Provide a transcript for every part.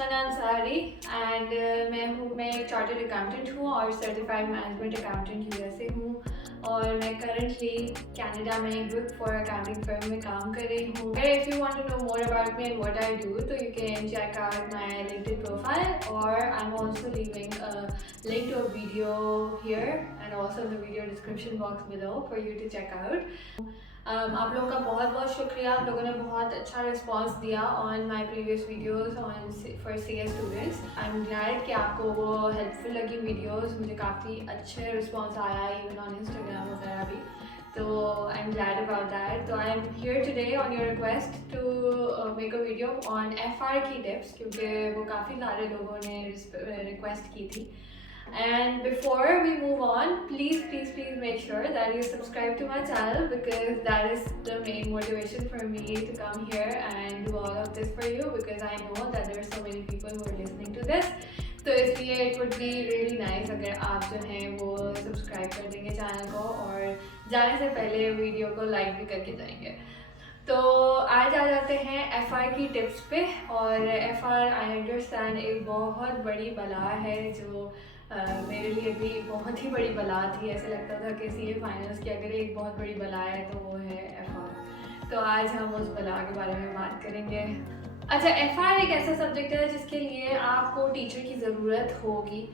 रुस्काना Ansari and मैं एक chartered accountant हूँ और सर्टिफाइड मैनेजमेंट अकाउंटेंट यूएसए हूँ और मैं करंटली कनाडा में बिग फोर अकाउंटिंग फर्म में काम कर रही हूँ। If you want to know more about me and what I do तो you can check out my LinkedIn profile और I am also leaving link to a video here and also in the video description box below for you to check out. आप लोगों का बहुत बहुत शुक्रिया, आप लोगों ने बहुत अच्छा रिस्पांस दिया on my previous videos on for CA students. I am glad कि आपको वो हेल्पफुल लगी वीडियोस, मुझे काफ़ी अच्छे रिस्पांस आया इवन ऑन इंस्टाग्राम वगैरह भी, तो I am glad about that. तो I am here today on your request to make a video on FR की टिप्स, क्योंकि वो काफ़ी सारे लोगों ने रिक्वेस्ट की थी। And before we move on, please make sure that you subscribe to my channel because that is the main motivation for me to come here and do all of this for you, because I know that there are so many people who are listening to this. तो इसलिए it would be really nice अगर आप जो हैं वो subscribe कर देंगे channel को और जाने से पहले वीडियो को लाइक भी करके जाएंगे। तो आज आ जाते हैं एफआर की टिप्स पे। और एफआर आई अंडरस्टैंड एक बहुत बड़ी बला है जो मेरे लिए भी बहुत ही बड़ी बला थी। ऐसा लगता था कि सीए फाइनल्स की अगर एक बहुत बड़ी बला है तो वो है एफआर। तो आज हम उस बला के बारे में बात करेंगे। अच्छा, एफआर एक ऐसा सब्जेक्ट है जिसके लिए आपको टीचर की ज़रूरत होगी।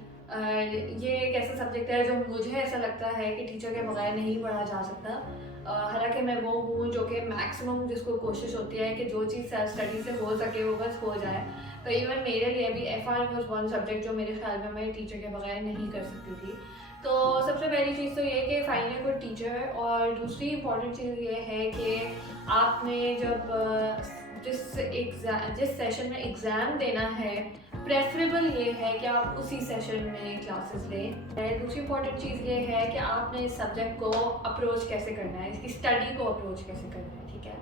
ये एक ऐसा सब्जेक्ट है जो मुझे ऐसा लगता है कि टीचर के बगैर नहीं पढ़ा जा सकता। हालांकि मैं वो हूँ जो कि मैक्सिमम जिसको कोशिश होती है कि जो चीज़ सेल्फ स्टडी से हो सके वो बस हो जाए। तो इवन मेरे लिए भी एफआर वाज वन सब्जेक्ट जो मेरे ख्याल में मैं टीचर के बगैर नहीं कर सकती थी। तो सबसे पहली चीज़ तो ये कि फाइंड अ गुड टीचर, और दूसरी इंपॉर्टेंट चीज़ ये है कि आपने जब जिस सेशन में एग्ज़ाम देना है प्रेफरेबल ये है कि आप उसी सेशन में क्लासेस लें। दूसरी इंपॉर्टेंट चीज़ ये है कि आपने इस सब्जेक्ट को अप्रोच कैसे करना है, इसकी स्टडी को अप्रोच कैसे करना है, ठीक है।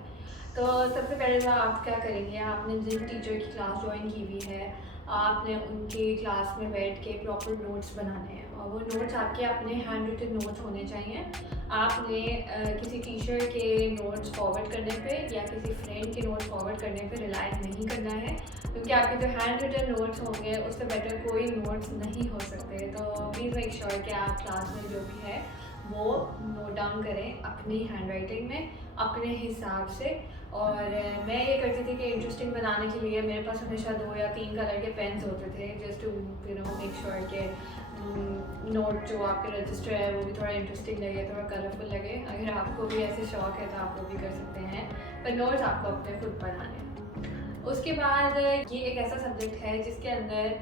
तो सबसे पहले तो आप क्या करेंगे, आपने जिन टीचर की क्लास ज्वाइन की हुई है आपने उनकी क्लास में बैठ के प्रॉपर नोट्स बनाने हैं और वो नोट्स आपके अपने हैंड रिटन नोट्स होने चाहिए। आपने किसी टीचर के नोट्स फॉरवर्ड करने पे या किसी फ्रेंड के नोट्स फॉरवर्ड करने पे रिलाय नहीं करना है, क्योंकि आपके जो हैंड रिटन नोट्स होंगे उससे बेटर कोई नोट्स नहीं हो सकते। तो प्लीज़ मेक श्योर कि आप क्लास में जो भी है वो नोट डाउन करें अपनी हैंड राइटिंग में अपने हिसाब से। और मैं ये करती थी कि इंटरेस्टिंग बनाने के लिए मेरे पास हमेशा 2 या 3 कलर के पेन्स होते थे, जस्ट टू मेक श्योर कि नोट जो आपके रजिस्टर है वो भी थोड़ा इंटरेस्टिंग लगे, थोड़ा कलरफुल लगे। अगर आपको भी ऐसे शौक है तो आप वो भी कर सकते हैं, पर नोट्स आपको अपने खुद बनाने हैं। उसके बाद ये एक ऐसा सब्जेक्ट है जिसके अंदर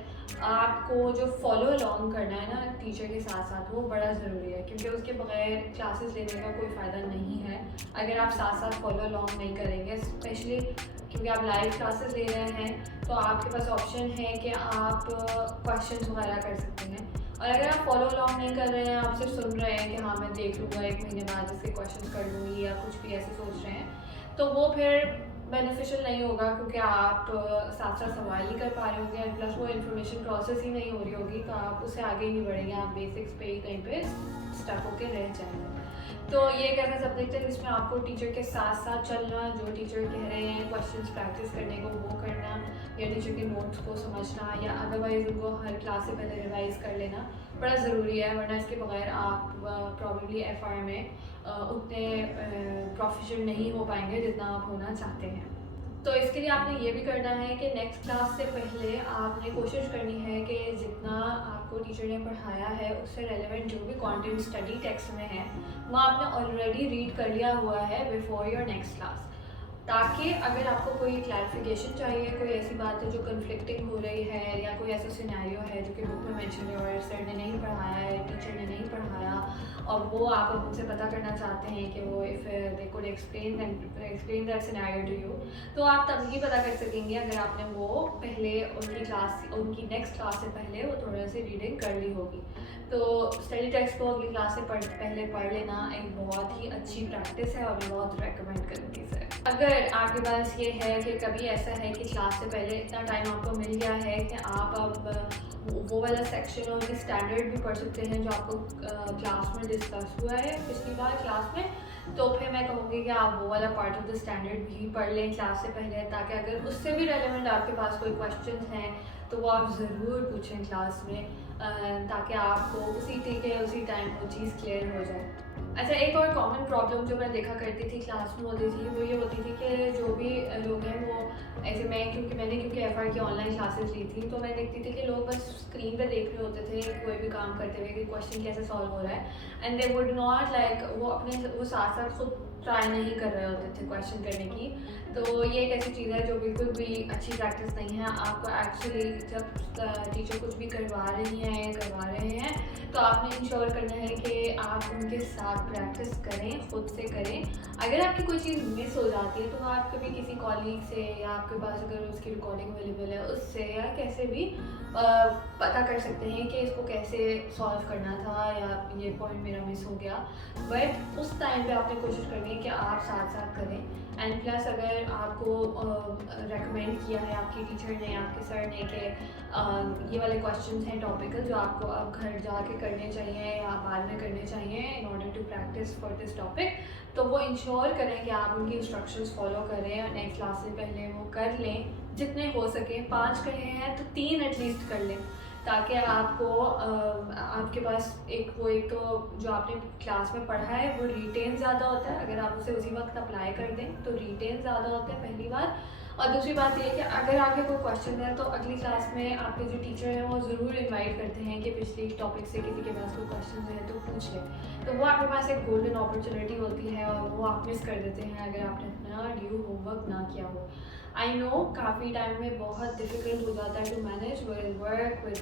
आपको जो फॉलो अलॉन्ग करना है ना टीचर के साथ साथ, वो बड़ा ज़रूरी है, क्योंकि उसके बगैर क्लासेस लेने का कोई फ़ायदा नहीं है अगर आप साथ साथ फॉलो अलॉन्ग नहीं करेंगे। स्पेशली क्योंकि आप लाइव क्लासेस ले रहे हैं तो आपके पास ऑप्शन है कि आप क्वेश्चंस वगैरह कर सकते हैं। और अगर आप फॉलो अलॉन्ग नहीं कर रहे हैं, आप सिर्फ सुन रहे हैं कि हाँ मैं देख लूँगा 1 महीने बाद इसके क्वेश्चन कर लूँगी या कुछ भी ऐसे सोच रहे हैं, तो वो फिर बेनिफिशियल नहीं होगा, क्योंकि आप साथ साथ सवाल नहीं कर पा रहे होंगे, प्लस वो इन्फॉर्मेशन प्रोसेस ही नहीं हो रही होगी, तो आप उससे आगे ही नहीं बढ़ेंगे, आप बेसिक्स पे ही कहीं पे स्टक होके रह जाएंगे। तो ये एक ऐसा सब्जेक्ट है जिसमें आपको टीचर के साथ साथ चलना, जो टीचर कह रहे हैं क्वेश्चंस प्रैक्टिस करने को वो करना, या टीचर के नोट्स को समझना, या अदरवाइज उनको हर क्लास से पहले रिवाइज कर लेना बड़ा ज़रूरी है, वरना इसके बगैर आप प्रॉब्ली एफआर में उतने प्रोफिशिएंट नहीं हो पाएंगे जितना आप होना चाहते हैं। तो इसके लिए आपने ये भी करना है कि नेक्स्ट क्लास से पहले आपने कोशिश करनी है कि जितना आपको टीचर ने पढ़ाया है उससे रेलेवेंट जो भी कंटेंट स्टडी टेक्स्ट में है वो आपने ऑलरेडी रीड कर लिया हुआ है बिफोर योर नेक्स्ट क्लास, ताकि अगर आपको कोई क्लैरिफिकेशन चाहिए, कोई ऐसी बात है जो कन्फ्लिक्टिंग हो रही है या कोई ऐसा सिनेरियो है जो कि बुक में मेंशन है और सर ने नहीं पढ़ाया है, टीचर ने नहीं पढ़ाया, और वो आप उनसे पता करना चाहते हैं कि वो if they could explain that scenario to you, तो आप तभी पता कर सकेंगे अगर आपने वो पहले उनकी नेक्स्ट क्लास से पहले वो थोड़ा सी रीडिंग कर ली होगी। तो स्टडी टेक्स्ट को अगली क्लास से पहले पढ़ लेना एक बहुत ही अच्छी प्रैक्टिस है और मैं बहुत रिकमेंड करूँगी सर। अगर आपके पास ये है कि कभी ऐसा है कि क्लास से पहले इतना टाइम आपको मिल गया है कि आप अब वो वाला सेक्शन और उसकी स्टैंडर्ड भी पढ़ सकते हैं जो आपको क्लास में डिस्कस हुआ है पिछली बार क्लास में, तो फिर मैं कहूँगी कि आप वो वाला पार्ट ऑफ द स्टैंडर्ड भी पढ़ लें क्लास से पहले, ताकि अगर उससे भी रेलेवेंट आपके पास कोई क्वेश्चन हैं तो वो आप ज़रूर पूछें क्लास में, ताकि आपको उसी तरीके उसी टाइम वो चीज़ क्लियर हो जाए। अच्छा, एक और कॉमन प्रॉब्लम जो मैं देखा करती थी क्लास में होती थी, वो ये होती थी कि जो भी लोग हैं वो ऐसे, क्योंकि एफआर की ऑनलाइन क्लासेस ली थी, तो मैं देखती थी कि लोग बस स्क्रीन पे देख रहे होते थे कोई भी काम करते हुए कि क्वेश्चन कैसे सॉल्व हो रहा है, and they would not like वो साथ साथ खुद ट्राई नहीं कर रहे होते थे क्वेश्चन करने की। तो ये एक ऐसी चीज़ है जो बिल्कुल भी अच्छी प्रैक्टिस नहीं है। आपको एक्चुअली जब टीचर कुछ भी करवा रहे हैं तो आपने इंश्योर करना है कि आप उनके साथ प्रैक्टिस करें, खुद से करें। अगर आपकी कोई चीज़ मिस हो जाती है तो आप कभी किसी कॉलीग से, या आपके पास अगर उसकी रिकॉर्डिंग अवेलेबल है उससे, या कैसे भी पता कर सकते हैं कि इसको कैसे सॉल्व करना था, या ये पॉइंट मेरा मिस हो गया। बट उस टाइम पे आपने कोशिश करनी है कि आप साथ साथ करें। एंड प्लस अगर आपको रेकमेंड किया है आपकी टीचर ने, आपके सर ने, कि ये वाले क्वेश्चंस हैं टॉपिकल जो आपको अब घर जाके करने चाहिए या बाद में करने चाहिए in order to practice for this topic, तो वो इंश्योर करें कि आप उनकी इंस्ट्रक्शंस फॉलो करें और नेक्स्ट क्लास से पहले वो कर लें। जितने हो सके, 5 कहे हैं तो 3 एटलीस्ट कर लें, ताकि आपको आपके पास एक तो जो आपने क्लास में पढ़ा है वो रिटेन ज़्यादा होता है। अगर आप उसे उसी वक्त अप्लाई कर दें तो रिटेन ज़्यादा होता है, पहली बात। और दूसरी बात ये है कि अगर आपके कोई क्वेश्चन है तो अगली क्लास में आपके जो टीचर हैं वो ज़रूर इनवाइट करते हैं कि पिछले टॉपिक से किसी के पास कोई क्वेश्चन है तो पूछ लें। तो वो आपके पास एक गोल्डन अपॉर्चुनिटी होती है और वो आप मिस कर देते हैं अगर आपने अपना ड्यू होमवर्क ना किया हो। आई नो काफ़ी टाइम में बहुत डिफ़िकल्ट हो जाता है to manage with work, with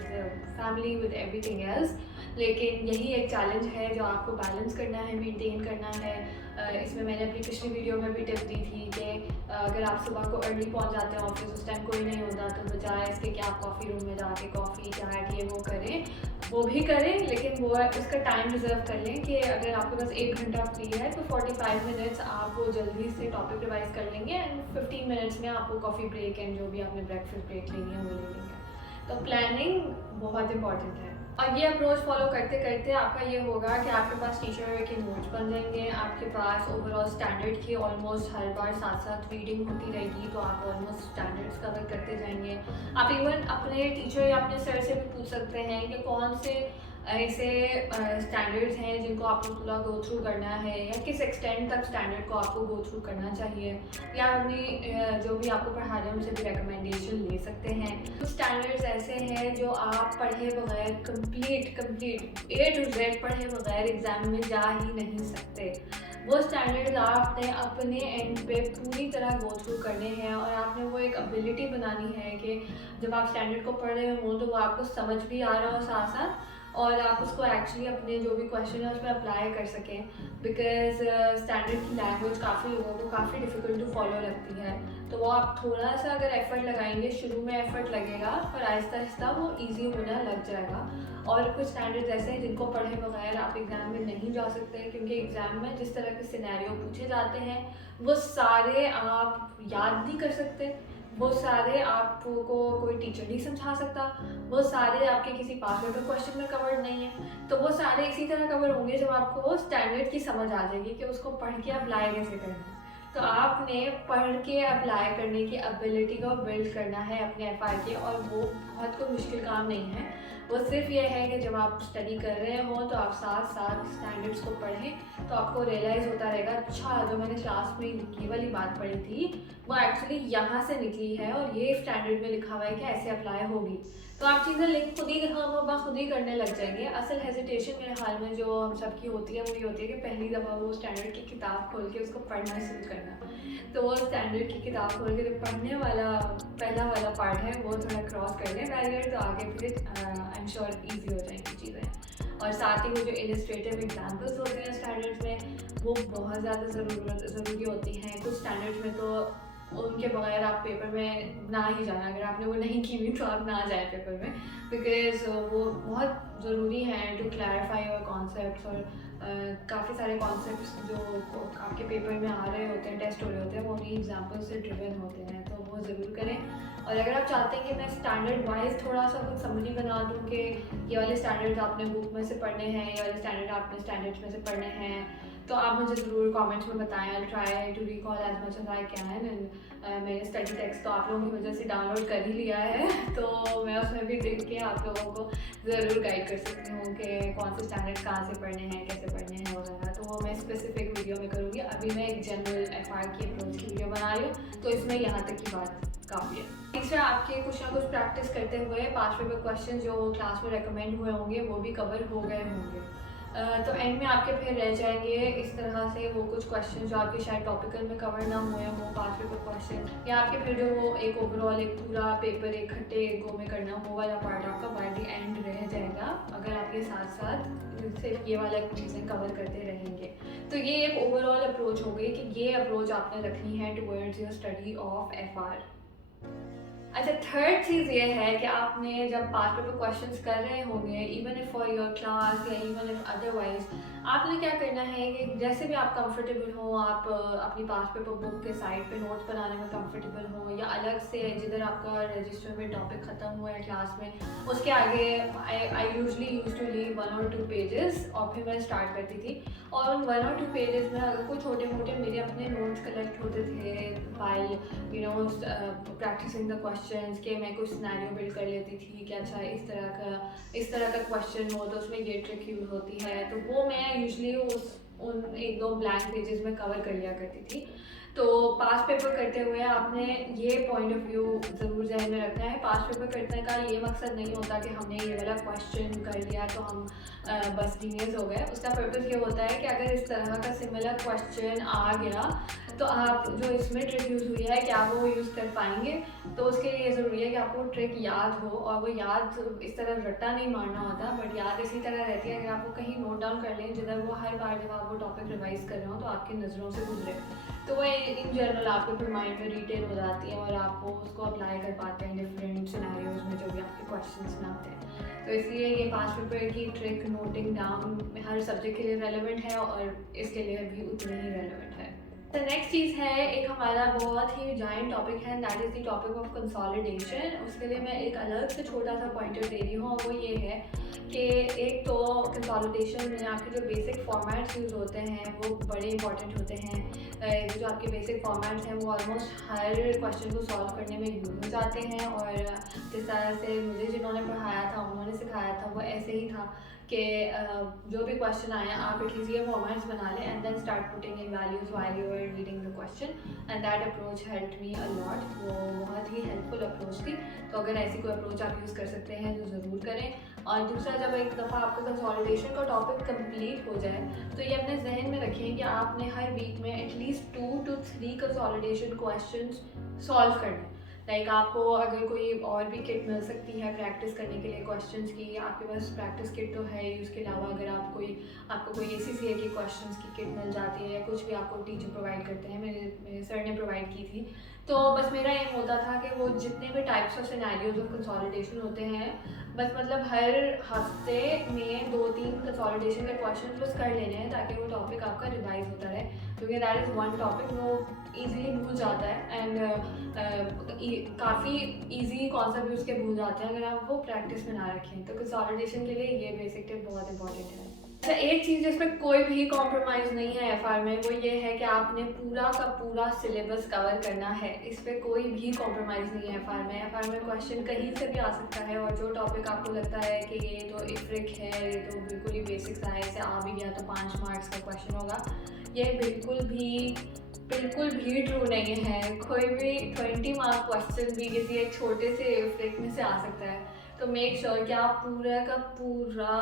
family, with everything else, लेकिन यही एक चैलेंज है जो आपको बैलेंस करना है, मेंटेन करना है। इसमें मैंने अपनी पिछली वीडियो में भी टिप दी थी कि अगर आप सुबह को अर्ली पहुंच जाते हैं ऑफिस, उस टाइम कोई नहीं होता, तो बजाय इसके कि आप कॉफ़ी रूम में जाके कॉफ़ी चाय ये वो करें, वो भी करें, लेकिन वो उसका टाइम रिजर्व कर लें कि अगर आपके पास 1 घंटा फ्री है तो 45 मिनट्स आप वो जल्दी से टॉपिक रिवाइज कर लेंगे एंड 15 मिनट्स में आपको कॉफ़ी ब्रेक एंड जो भी आपने ब्रेकफास्ट ब्रेक लेनी है वो ले लेंगे। तो प्लानिंग बहुत इंपॉर्टेंट है। और ये अप्रोच फॉलो करते करते आपका ये होगा कि आपके पास टीचर के नोट्स बन जाएंगे, आपके पास ओवरऑल स्टैंडर्ड की ऑलमोस्ट हर बार साथ साथ रीडिंग होती रहेगी, तो आप ऑलमोस्ट स्टैंडर्ड्स कवर करते जाएंगे। आप इवन अपने टीचर या अपने सर से भी पूछ सकते हैं कि कौन से ऐसे स्टैंडर्ड्स हैं जिनको आपको पूरा गो थ्रू करना है, या किस एक्सटेंड तक स्टैंडर्ड को आपको गो थ्रू करना चाहिए, या अपनी जो भी आपको पढ़ा रहे हैं उनसे भी रिकमेंडेशन ले सकते हैं। कुछ स्टैंडर्ड्स ऐसे हैं जो आप पढ़े बगैर कंप्लीट A to Z पढ़े बगैर एग्ज़ाम में जा ही नहीं सकते। वो स्टैंडर्ड्स आपने अपने एंड पे पूरी तरह गो थ्रू करने हैं, और आपने वो एक एबिलिटी बनानी है कि जब आप स्टैंडर्ड को पढ़ रहे हो तो वो आपको समझ भी आ रहा हो साथ साथ, और आप उसको एक्चुअली अपने जो भी क्वेश्चन है उसमें अप्लाई कर सकें। बिकॉज स्टैंडर्ड की लैंग्वेज काफ़ी लोगों को काफ़ी डिफ़िकल्ट टू फॉलो लगती है, तो वो आप थोड़ा सा अगर एफ़र्ट लगाएंगे, शुरू में एफ़र्ट लगेगा पर आहिस्ता आहिस्ता वो ईजी होना लग जाएगा। और कुछ स्टैंडर्ड्स ऐसे हैं जिनको पढ़े बगैर आप एग्ज़ाम में नहीं जा सकते, क्योंकि एग्ज़ाम में जिस तरह के सिनेरियो पूछे जाते हैं वो सारे आप याद नहीं कर सकते, वो सारे आपको कोई टीचर नहीं समझा सकता, वो सारे आपके किसी पास पेपर क्वेश्चन में कवर्ड नहीं है। तो वो सारे इसी तरह कवर होंगे जब आपको स्टैंडर्ड की समझ आ जाएगी कि उसको पढ़ के अप्लाई कैसे करना है। तो आपने पढ़ के अप्लाई करने की एबिलिटी को बिल्ड करना है अपने एफआई के, और वो बहुत कोई मुश्किल काम नहीं है। वो सिर्फ ये है कि जब आप स्टडी कर रहे हो तो आप साथ साथ स्टैंडर्ड्स को पढ़ें, तो आपको रियलाइज़ होता रहेगा अच्छा जो मैंने क्लास में ये वाली बात पढ़ी थी वो एक्चुअली यहाँ से निकली है और ये स्टैंडर्ड में लिखा हुआ है कि ऐसे अप्लाई होगी। तो आप चीज़ें लिख खुद ही करने लग जाएंगे। असल हेजिटेशन मेरे हाल में जो हम सबकी होती है वो ये होती है कि पहली दफ़ा वो स्टैंडर्ड की किताब खोल के उसको पढ़ना शुरू करना। तो वो स्टैंडर्ड की किताब खोल के जो पढ़ने वाला पहला वाला पार्ट है वो थोड़ा क्रॉस कर लें बैरियर, तो आगे फिर आई एम श्योर ईजी हो जाएंगी चीज़ें। और साथ ही वो जो इलस्ट्रेटिव एग्जाम्पल्स होते हैं स्टैंडर्ड्स में वो बहुत ज़्यादा ज़रूरी होती हैं। कुछ स्टैंडर्ड्स में तो उनके बगैर आप पेपर में ना ही जाना, अगर आपने वो नहीं की हुई तो आप ना जाए पेपर में, बिकॉज वो बहुत ज़रूरी हैं टू क्लैरिफाई योर कॉन्सेप्ट्स। और काफ़ी सारे कॉन्सेप्ट्स जो आपके पेपर में आ रहे होते हैं, टेस्ट हो रहे होते हैं, वो उन्हीं एग्जाम्पल से ड्रिवन होते हैं, तो वो ज़रूर करें। और अगर आप चाहते हैं कि मैं स्टैंडर्ड वाइज थोड़ा सा कुछ समरी बना दूँ कि ये वाले स्टैंडर्ड्स आपने बुक में से पढ़ने हैं, ये वाले स्टैंडर्ड आपने स्टैंडर्ड्स में से पढ़ने हैं, तो आप मुझे ज़रूर कमेंट्स में बताएं। I try to recall as much as I can. And मैंने स्टडी टेक्स्ट तो आप लोगों की वजह से डाउनलोड कर ही लिया है, तो मैं उसमें भी देख के आप लोगों को ज़रूर गाइड कर सकती हूँ कि कौन से स्टैंडर्ड कहाँ से पढ़ने हैं, कैसे पढ़ने हैं वगैरह। तो वो मैं स्पेसिफिक वीडियो में करूँगी। अभी मैं एक जनरल FR की अप्रोच की वीडियो बना रही हूँ, तो इसमें यहाँ तक की बात काफ़ी है। तीसरा, आपके कुछ ना कुछ प्रैक्टिस करते हुए पास्ट पेपर क्वेश्चन जो क्लास में रेकमेंड हुए होंगे वो भी कवर हो गए होंगे। तो एंड में आपके फिर रह जाएंगे इस तरह से वो कुछ क्वेश्चन जो आपके शायद टॉपिकल में कवर ना हुए हों, पास्ट पेपर क्वेश्चन, या आपके फिर जो वो एक ओवरऑल एक पूरा पेपर इकट्ठे गो में करना वो वाला पार्ट आपका बाय द एंड रह जाएगा, अगर आप ये साथ साथ सिर्फ ये वाला चीज़ें कवर करते रहेंगे। तो ये एक ओवरऑल अप्रोच हो गई कि ये अप्रोच आपने रखनी है towards your study of FR। अच्छा, थर्ड चीज़ ये है कि आपने जब पास्ट पेपर क्वेश्चंस कर रहे होंगे, even if for your class या इवन इफ अदरवाइज, आपने क्या करना है कि जैसे भी आप कंफर्टेबल हो, आप अपनी पास्ट पेपर बुक के साइड पे नोट्स बनाने में कंफर्टेबल हो, या अलग से जिधर आपका रजिस्टर में टॉपिक ख़त्म हुआ है क्लास में, उसके आगे I usually use to leave 1 or 2 pages, और फिर मैं स्टार्ट करती थी। और उन 1 or 2 पेजेस में अगर कोई छोटे मोटे मेरे अपने नोट्स कलेक्ट होते थे बाय प्रैक्टिसिंग द क्वेश्चंस, के मैं कुछ सिनेरियो बिल्ड कर लेती थी कि अच्छा इस तरह का क्वेश्चन हो तो उसमें ये ट्रिक यूज होती है, तो वो मैं यूजली उन 1-2 ब्लैंक पेजेस में कवर कर लिया करती थी। तो पास्ट पेपर करते हुए आपने ये पॉइंट ऑफ व्यू ज़रूर जहन में रखना है। पास्ट पेपर करने का ये मकसद नहीं होता कि हमने ये वाला क्वेश्चन कर लिया तो हम बस जीनियस हो गए। उसका पर्पस ये होता है कि अगर इस तरह का सिमिलर क्वेश्चन आ गया तो आप जो इसमें ट्रिक यूज़ हुई है क्या वो यूज़ कर पाएंगे। तो उसके लिए ज़रूरी है कि आपको ट्रिक याद हो, और वो याद इस तरह रट्टा नहीं मारना होता, बट याद इसी तरह रहती है अगर आप वो कहीं नोट डाउन कर लें, जिधर वो हर बार जब आप वो टॉपिक रिवाइज कर रहे हो तो आपकी नज़रों से गुजरे, तो वो इन जनरल आपके फिर माइंड में रिटेन हो जाती है और आप वो उसको अप्लाई कर पाते हैं डिफरेंट सिनेरियोज में जो भी आपके क्वेश्चंस में आते हैं। तो इसलिए ये पास्ट पेपर की ट्रिक नोटिंग डाउन हर सब्जेक्ट के लिए रेलेवेंट है और इसके लिए भी उतनी ही रेलेवेंट है। तो नेक्स्ट चीज़ है, एक हमारा बहुत ही जाइंट टॉपिक है, that is the topic of consolidation. उसके लिए मैं एक अलग से छोटा सा पॉइंटर दे रही हूँ, और वो ये है कि एक तो कंसोलिडेशन में आपके जो बेसिक फॉर्मेट्स यूज़ होते हैं वो बड़े इंपॉर्टेंट होते हैं। जो आपके बेसिक फॉर्मेट्स हैं वो ऑलमोस्ट हर क्वेश्चन को सॉल्व करने में यूज़ हो जाते हैं, और जिस तरह से मुझे जिन्होंने पढ़ाया था उन्होंने सिखाया था वो ऐसे ही था कि जो भी क्वेश्चन आया आप एटलीस्ट ये फॉर्मेट्स बना लें and then start putting in values while you are reading the question, and that approach helped me a lot. वो बहुत ही हेल्पफुल अप्रोच थी। तो अगर ऐसी कोई अप्रोच आप यूज़ कर सकते हैं तो ज़रूर करें। और दूसरा, जब एक दफ़ा आपका कंसोलिडेशन का टॉपिक कंप्लीट हो जाए तो ये अपने जहन में रखें कि आपने हर वीक में at least 2 to 3 consolidation questions solve करने। लाइक आपको अगर कोई और भी किट मिल सकती है प्रैक्टिस करने के लिए क्वेश्चंस की, आपके पास प्रैक्टिस किट तो है ही, उसके अलावा अगर आपको कोई ACCA की क्वेश्चंस की किट मिल जाती है या कुछ भी आपको टीचर प्रोवाइड करते हैं, मेरे सर ने प्रोवाइड की थी, तो बस मेरा एम होता था कि वो जितने भी types of scenarios of consolidation होते हैं बस मतलब हर हफ्ते में 2-3 कंसोलिडेशन के क्वेश्चन बस कर लेने हैं ताकि वो टॉपिक आपका रिवाइज होता रहे, क्योंकि दैट इज़ वन टॉपिक वो ईज़िली भूल जाता है एंड काफ़ी ईजी कॉन्सेप्ट भी उसके भूल जाते हैं अगर आप वो प्रैक्टिस में ना रखें। तो कंसोलिडेशन के लिए ये बेसिक टिप बहुत इंपॉर्टेंट है। अच्छा, एक चीज़ जिसमें कोई भी कॉम्प्रोमाइज़ नहीं है FR में, वो ये है कि आपने पूरा का पूरा सिलेबस कवर करना है। इस पर कोई भी कॉम्प्रोमाइज़ नहीं है FR में। FR में क्वेश्चन कहीं से भी आ सकता है, और जो टॉपिक आपको लगता है कि ये तो एक ट्रिक है, ये तो बिल्कुल ही बेसिक्स है, इसे आ भी गया तो 5 मार्क्स का क्वेश्चन होगा, ये बिल्कुल भी ट्रू नहीं है। कोई भी 20 मार्क क्वेश्चन भी किसी एक छोटे से ट्रिक में से आ सकता है। तो मेक श्योर कि आप पूरा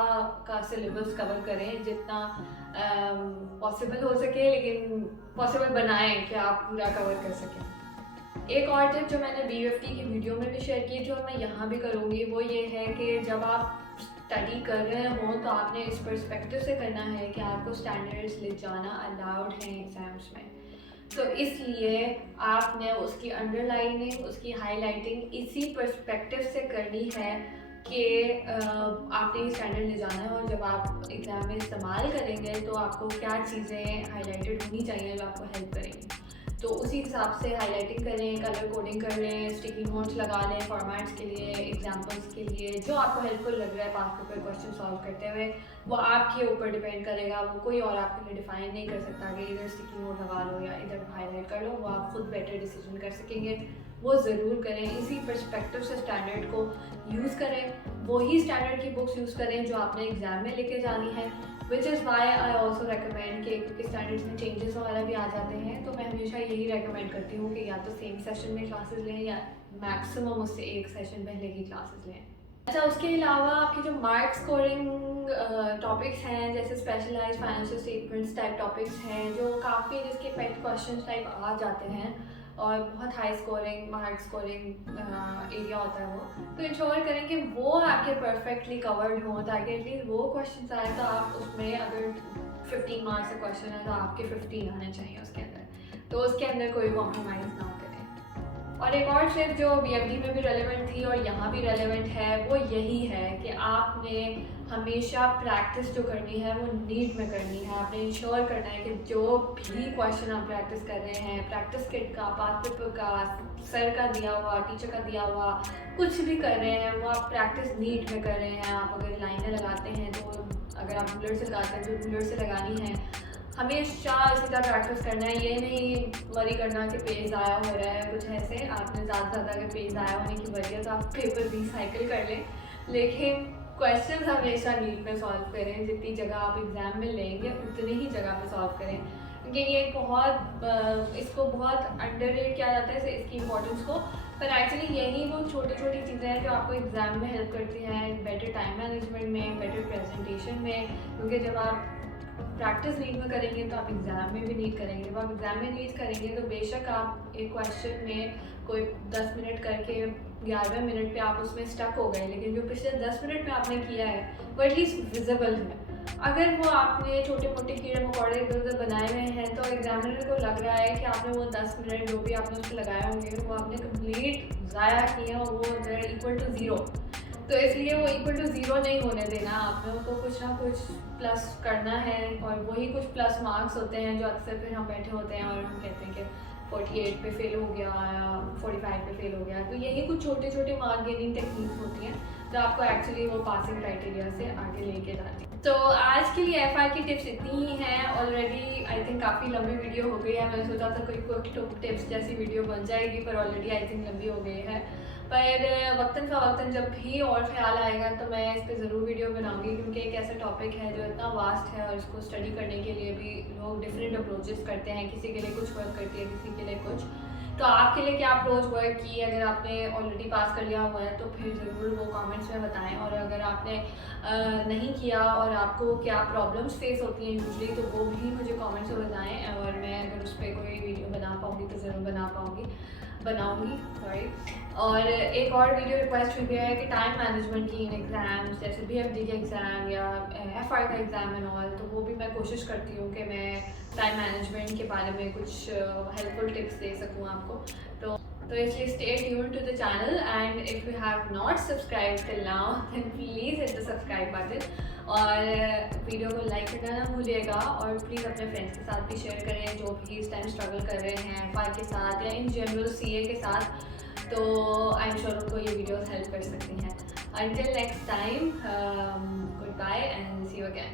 का सिलेबस कवर करें जितना पॉसिबल हो सके, लेकिन पॉसिबल बनाएं कि आप पूरा कवर कर सकें। एक और टिप जो मैंने BFT की वीडियो में भी शेयर की थी और मैं यहाँ भी करूँगी, वो ये है कि जब आप स्टडी कर रहे हो तो आपने इस पर्सपेक्टिव से करना है कि आपको स्टैंडर्ड्स ले जाना अलाउड है एग्ज़ाम्स में। तो इसलिए आपने उसकी अंडरलाइनिंग, उसकी हाईलाइटिंग इसी पर्सपेक्टिव से करनी है कि आपने ये स्टैंडर्ड ले जाना है, और जब आप एग्ज़ाम में इस्तेमाल करेंगे तो आपको क्या चीज़ें हाईलाइटेड होनी चाहिए जो आपको हेल्प करेंगी। तो उसी हिसाब से हाईलाइटिंग करें, कलर कोडिंग कर लें, स्टिकी नोट्स लगा लें फॉर्मेट्स के लिए, एग्जांपल्स के लिए। जो आपको हेल्पफुल लग रहा है पास पेपर क्वेश्चन सॉल्व करते हुए, वो आपके ऊपर डिपेंड करेगा। वो कोई और आपके लिए डिफाइन नहीं कर सकता कि इधर स्टिकी नोट लगा लो या इधर हाईलाइट कर लो। वो आप खुद बेटर डिसीजन कर सकेंगे। वो ज़रूर करें। इसी पर्सपेक्टिव से स्टैंडर्ड को यूज़ करें। वही स्टैंडर्ड की बुक्स यूज़ करें जो आपने एग्ज़ाम में लेके जानी है। Which is why I also recommend कि क्योंकि स्टैंडर्ड्स में चेंजेस वगैरह भी आ जाते हैं, तो मैं हमेशा यही रिकमेंड करती हूँ कि या तो सेम सेशन में क्लासेस लें या मैक्सिमम उससे एक सेशन पहले की क्लासेस लें। अच्छा, उसके अलावा आपकी जो मार्क स्कोरिंग टॉपिक्स हैं, जैसे specialised financial statements type topics हैं, जो काफ़ी जिसके पेट क्वेश्चन टाइप आ जाते हैं और बहुत high scoring mark scoring area होता है वो, तो इंश्योर करें कि वो आपके परफेक्टली कवर्ड हों, ताकि एटलीस्ट वो क्वेश्चन आए तो आप उसमें, अगर 15 मार्क्स का क्वेश्चन है तो आपके 15 आने चाहिए उसके अंदर, तो उसके अंदर कोई कॉम्प्रोमाइज़ ना करें। और एक और ट्रिक जो BFD में भी रेलेवेंट थी और यहाँ भी रेलेवेंट है, वो यही है कि आपने हमेशा प्रैक्टिस जो करनी है वो नीट में करनी है। आपने इंश्योर करना है कि जो भी क्वेश्चन आप प्रैक्टिस कर रहे हैं, प्रैक्टिस किट का, पास पेपर का, सर का दिया हुआ, टीचर का दिया हुआ, कुछ भी कर रहे हैं वो आप प्रैक्टिस नीट में कर रहे हैं। आप अगर लाइनें लगाते हैं तो, अगर आप रूलर से लगाते हैं तो रूलर से लगानी है। हमेशा इसी तरह प्रैक्टिस करना है। ये नहीं वरी करना कि पेज आया हो रहा है, कुछ ऐसे आपने ज़्यादा अगर पेज आया होने की वजह तो आप पेपर रिसाइकिल कर लें, लेकिन क्वेश्चन हमेशा नीट में सॉल्व करें। जितनी जगह आप एग्ज़ाम में लेंगे उतनी ही जगह पे सॉल्व करें, क्योंकि ये बहुत इसको बहुत अंडररेट किया जाता है इसकी इम्पोर्टेंस को, पर एक्चुअली यही वो छोटी छोटी चीज़ें हैं जो आपको एग्ज़ाम में हेल्प करती हैं, बेटर टाइम मैनेजमेंट में, बेटर प्रेजेंटेशन में। क्योंकि जब आप प्रैक्टिस नीट में करेंगे तो आप एग्ज़ाम में भी नीट करेंगे। जब आप एग्ज़ाम में नीट करेंगे तो बेशक आप एक क्वेश्चन में कोई 10 मिनट करके 11वें मिनट पे आप उसमें स्टक हो गए, लेकिन जो पिछले 10 मिनट में आपने किया है वो एटलीस्ट विजिबल है। अगर वो आपने छोटे मोटे कीड़े मकोड़े इधर उधर बनाए हुए हैं तो एग्जामिनर को लग रहा है कि आपने वो 10 मिनट जो भी आपने उसमें लगाए होंगे वो आपने कंप्लीट ज़ाया किए और वो इक्वल टू ज़ीरो। तो इसलिए वो इक्वल टू ज़ीरो नहीं होने देना, आपने उसको कुछ ना कुछ प्लस करना है। और वही कुछ प्लस मार्क्स होते हैं जो अक्सर फिर हम बैठे होते हैं और हम कहते हैं कि 48 पे फेल हो गया या 45 पे फेल हो गया। तो यही कुछ छोटे छोटे मार्क गेनिंग टेक्निक्स होती हैं जो आपको एक्चुअली वो पासिंग क्राइटेरिया से आगे लेके जाती है। तो आज के लिए FI की टिप्स इतनी ही हैं। ऑलरेडी आई थिंक काफ़ी लंबी वीडियो हो गई है। मैंने सोचा था कोई क्विक टिप्स जैसी वीडियो बन जाएगी, पर ऑलरेडी आई थिंक लंबी हो गई है। पर वक्तन फ़वक्तन जब भी और ख्याल आएगा तो मैं इस पर ज़रूर वीडियो बनाऊंगी, क्योंकि एक ऐसा टॉपिक है जो इतना वास्ट है और इसको स्टडी करने के लिए भी लोग डिफरेंट अप्रोचेस करते हैं। किसी के लिए कुछ वर्क करती है, किसी के लिए कुछ। तो आपके लिए क्या अप्रोच वर्क की, अगर आपने ऑलरेडी पास कर लिया हुआ है तो फिर ज़रूर वो कमेंट्स में बताएं। और अगर आपने नहीं किया और आपको क्या प्रॉब्लम्स फेस होती हैं यूजली, तो वो भी मुझे कमेंट्स में बताएं और मैं अगर उस पर कोई वीडियो बना पाऊँगी तो ज़रूर बनाऊँगी सॉरी। और एक और वीडियो रिक्वेस्ट हुई है कि टाइम मैनेजमेंट की इन एग्ज़ाम्स, जैसे BFD के एग्ज़ाम या FI का एग्ज़ाम एंड ऑल, तो वो भी मैं कोशिश करती हूँ कि मैं टाइम मैनेजमेंट के बारे में कुछ हेल्पफुल टिप्स दे सकूँ आपको। तो इसलिए stay tuned to the channel, and if you have not subscribe till now then please hit the subscribe button और वीडियो को लाइक करना ना भूलिएगा। और प्लीज़ अपने फ्रेंड्स के साथ भी शेयर करें जो भी इस टाइम स्ट्रगल कर रहे हैं FI के साथ या इन जनरल CA के साथ, तो आई एम श्योर उनको ये वीडियोस हेल्प कर सकती हैं। Until next time, goodbye and see you again.